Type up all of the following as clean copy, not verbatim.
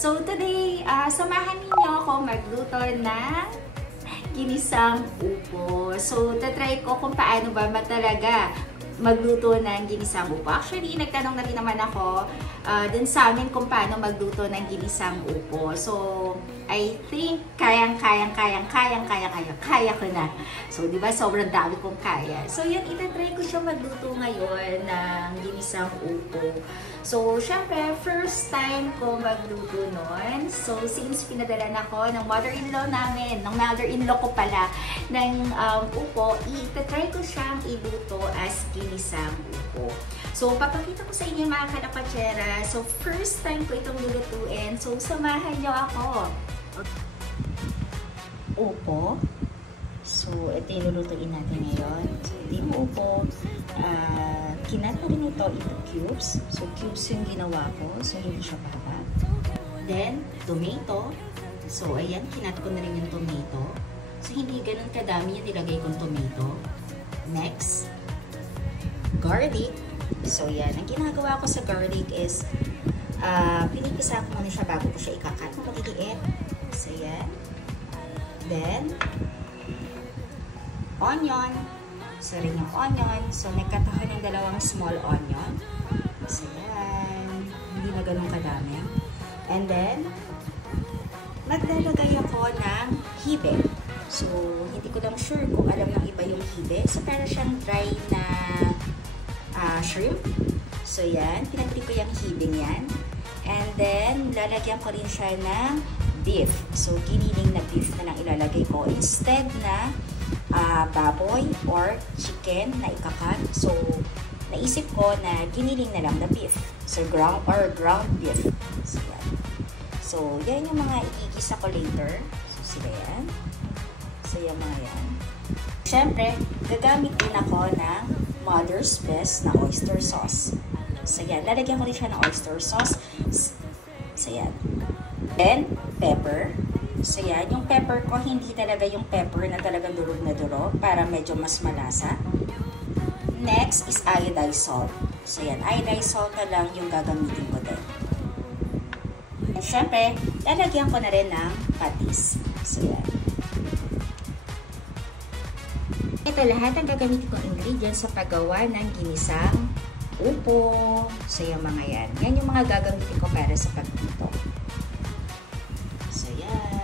So today, samahan ninyo ako magluto ng ginisang upo. So tatry ko kung paano ba talaga magluto ng ginisang upo. Actually, nagtanong na rin naman ako dun sa amin kung paano magluto ng ginisang upo. So, I think kaya ko na. So, di ba, sobrang dami kong kaya. So, yun, itatry ko siya magluto ngayon ng ginisang upo. So, syempre, first time ko magluto nun. So, since pinadalan ako ng mother-in-law namin, ng mother-in-law ko pala, ng upo, itatry ko siyang iluto as ginisang upo. So, papakita ko sa inyo mga kanapatsera. So, first time ko itong lulutuin. So, samahan nyo ako. Upo. So, ito yung lulutuin natin ngayon. So, ito yung upo. Kinat ko rin ito into cubes. So, cubes yung ginawa ko. So, hindi siya baba. Then, tomato. So, ayan, kinat ko na rin yung tomato. So, hindi ganun kadami yung nilagay kong tomato. Next, garlic. So, yan. Ang ginagawa ko sa garlic is pinipisa ko muna siya bago ko siya ikakat. Maliliit. So, yan. Then, onion. So, rin yung onion. So, nagkat ako ng dalawang small onion. So, yan. Hindi na ganun kadami. And then, maglalagay ako ng hibe. So, hindi ko lang sure kung alam ng iba yung hibe. So, para siyang dry na shrimp. So, yan. Pinagpili ko yung hibing yan. And then, lalagyan ko rin siya ng beef. So, giniling na beef na lang ilalagay ko instead na baboy or chicken na ikakat. So, naisip ko na giniling na lang na beef. So, ground beef. So, yan. So, yan yung mga igigisa ko later. So, sila yan. So, yung mga yan. Siyempre, gagamit din ako ng Mother's Best na oyster sauce. So, yan. Lalagyan ko rin siya ng oyster sauce. So, yan. Then, pepper. So, yan. Yung pepper ko, hindi talaga yung pepper na talagang durog na durog para medyo mas malasa. Next is iodized salt. So, yan. Iodized salt na lang yung gagamitin ko din. And, syempre, lalagyan ko na rin ng patis. So, yan. Ito lahat ang gagamitin kong ingredients sa paggawa ng ginisang upo. So, yung mga yan. Yan yung mga gagamitin ko para sa pagluto. So, yan.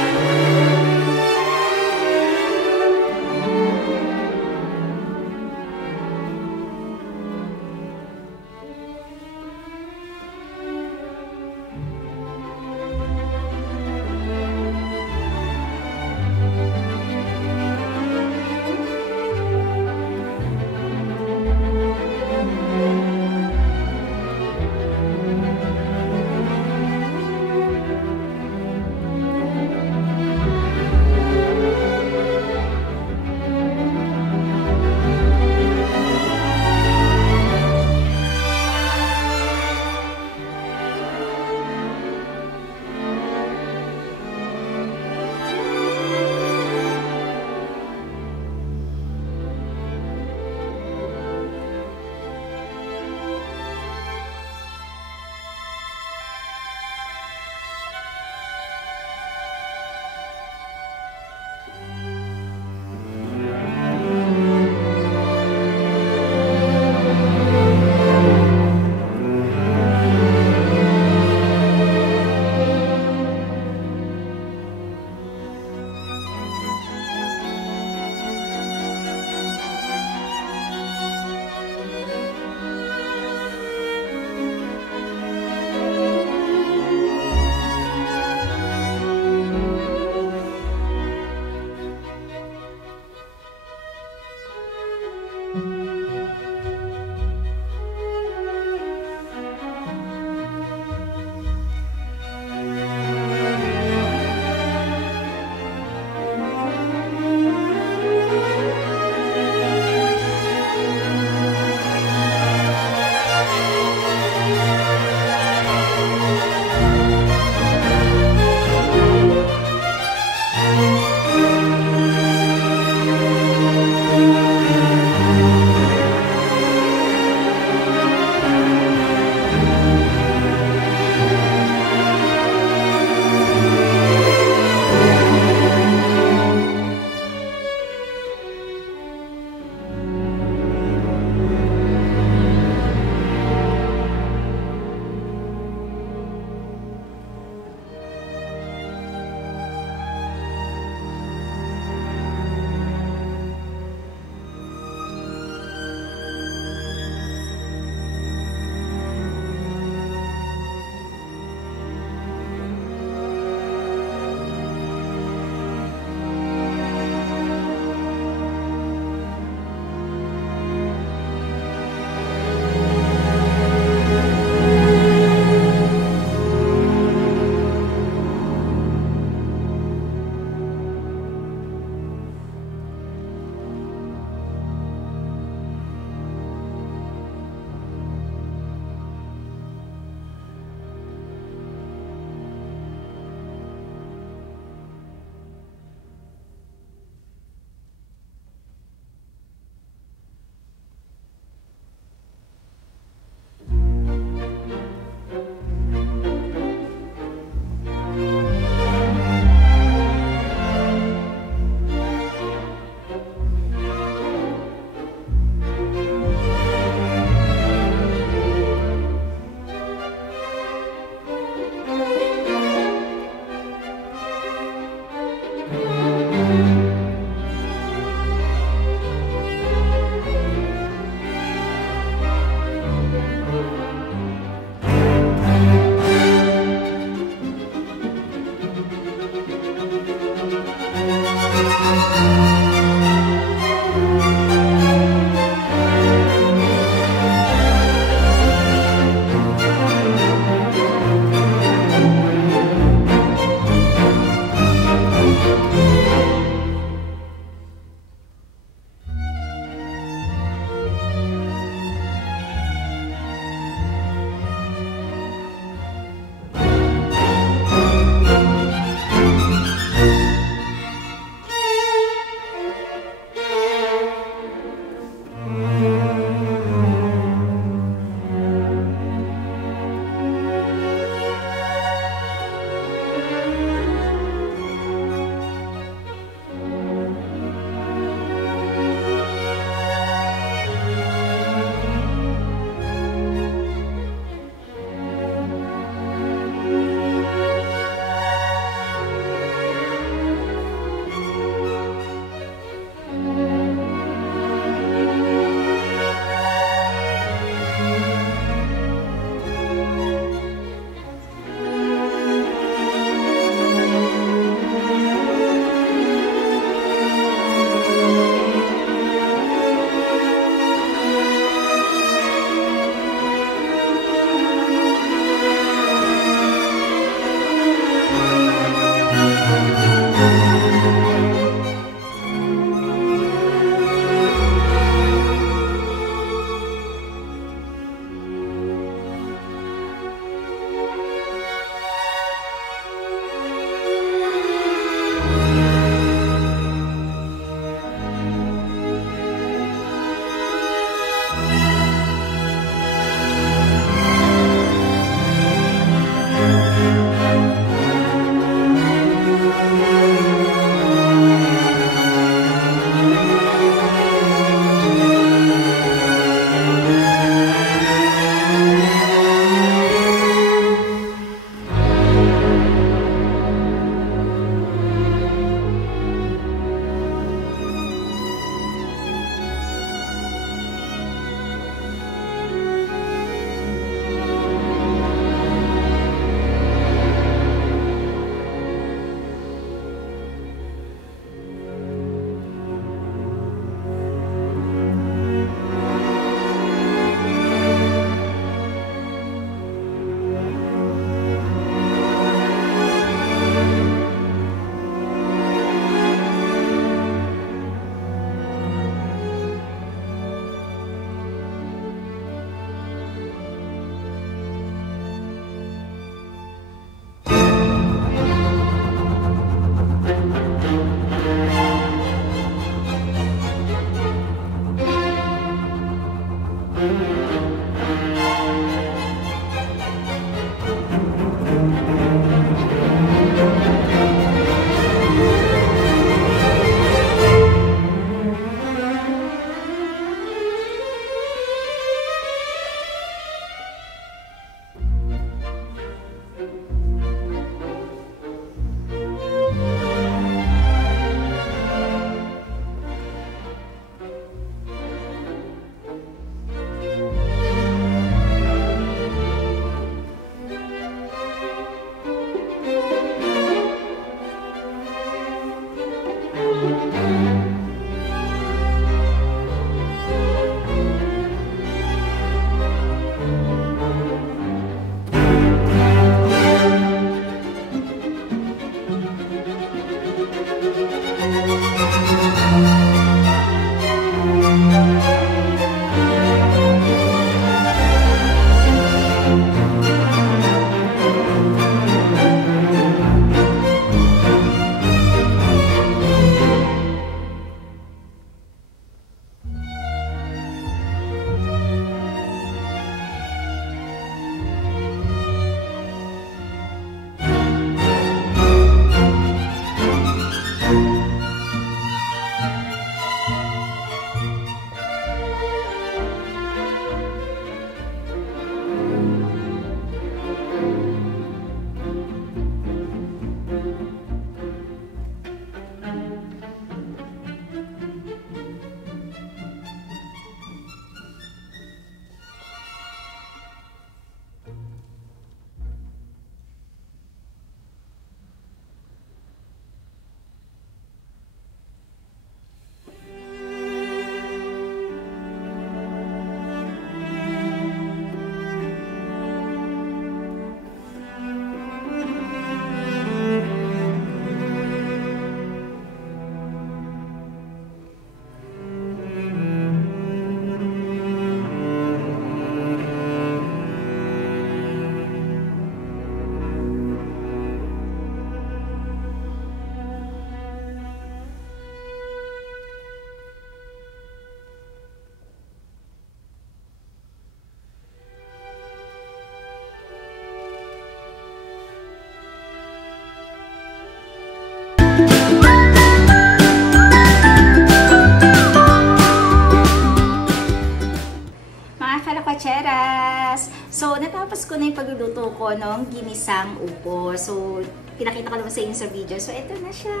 So, natapos ko na yung pagluluto ko ng ginisang upo. So, pinakita ko naman sa inyo sa video. So, ito na siya.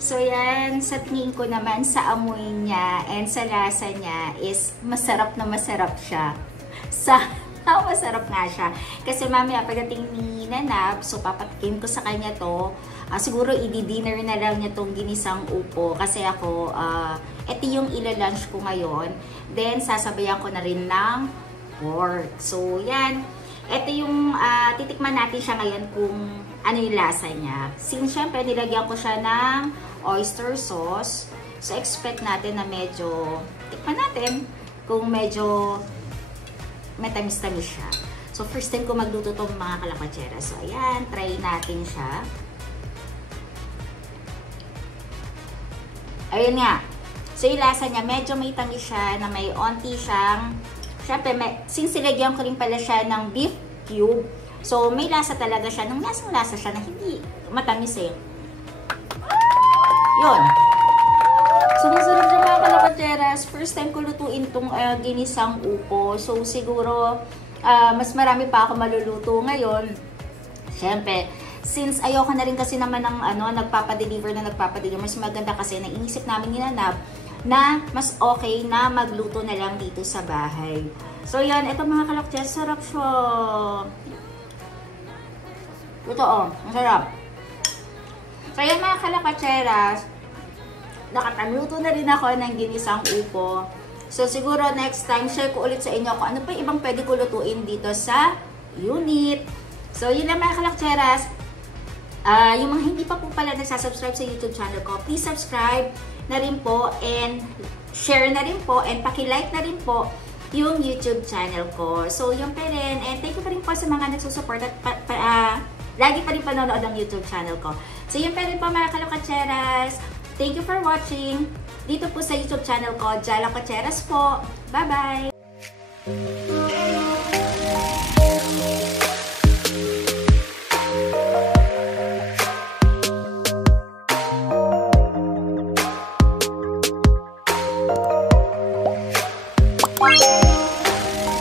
So, yan. Sa tingin ko naman, sa amoy niya and sa lasa niya is masarap na masarap siya. Masarap nga siya. Kasi mamaya pagdating ni Nanab, so papatikim ko sa kanya to. Siguro i-dinner na lang niya tong ginisang upo. Kasi ako, ito yung ila-lunch ko ngayon. Then, sasabayan ko na rin ng pork. So, yan. Ito yung titikman natin siya ngayon kung ano yung lasa niya. Since syempre, nilagyan ko siya ng oyster sauce. So, expect natin na medyo, tikman natin kung medyo may tamis-tamis siya. So, first time ko magluto itong mga kalakwachera. So, ayan, try natin siya. Ayun nga. So, yung lasa niya, medyo may tamis siya na may onti siyang, syempre, since nilagyan ko rin pala siya ng beef cube, so, may lasa talaga siya. Nung lasang-lasa siya na hindi matamis eh. Yun. Sunod-sunod na mga kalakatseras, first time ko lutuin itong ginisang upo. So, siguro, mas marami pa ako maluluto ngayon. Siyempre, since ayoko na rin kasi naman ng nagpapadeliver, mas maganda kasi na inisip namin ni Nanab na mas okay na magluto na lang dito sa bahay. So, yan. Ito mga kalakatseras, sarap siya. Ito ang sarap. So, yan mga kalakatseras, nakatanluto na rin ako ng ginisang upo. So, siguro next time, share ko ulit sa inyo kung ano pa ibang pwede ko lutuin dito sa unit. So, yun lang mga kalakcheras. Yung mga hindi pa po pala nagsasubscribe sa YouTube channel ko, please subscribe na rin po and share na rin po and paki-like na rin po yung YouTube channel ko. So, yun pa rin. And thank you pa rin po sa mga nagsusupport at lagi pa rin panonood ng YouTube channel ko. So, yun pa rin po mga kalakcheras. Thank you for watching. Dito po sa YouTube channel ko, Jala Cocheras po. Bye-bye! Bye.